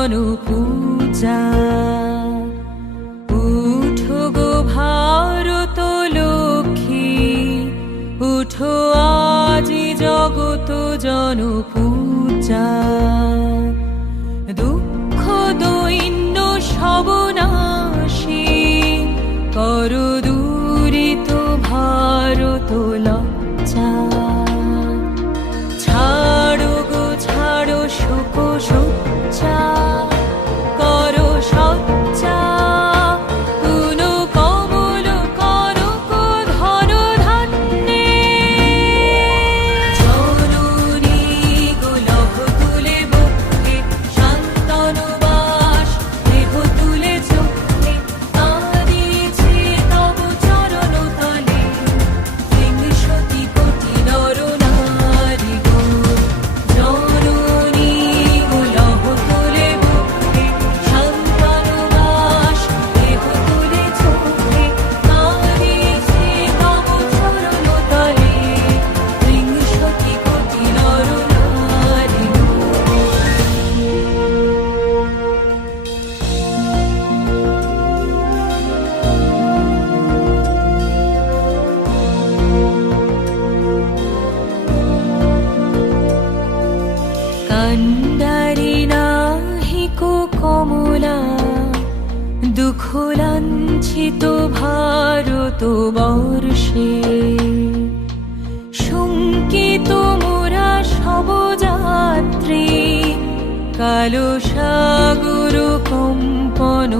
জনপূজা। উঠো গো ভারত লক্ষ্মী, উঠো আজি জগত জনপূজা। দুঃখ দৈন্য সবনাশী কর দূরিত ভারত লজ্জা। ছাড়ো গো ছাড়ো শোক শয্যা, করো সজ্জা পুন কমল কনক ধন ধান্যে। জননী গো লভ তুলে বুকে, শান্তনু বাস দেহ তুলে চোখে, কাঁদিছে তব চরণ তলে বিংশতি কোটি নর নারী গো। জননী গো লভ তুলে বুকে, শান্তনু বাস দেহ তুলে চোখে, কাঁদিছে তব চরণ তলে বিংশতি কোটি নর নারী গো। কান্ডারি নাহিকো কমলা, দুঃখ লাঞ্ছিত ভারত বর্ষে। শঙ্কিত মোরা সব যাত্রী, কালো সাগর কম্পন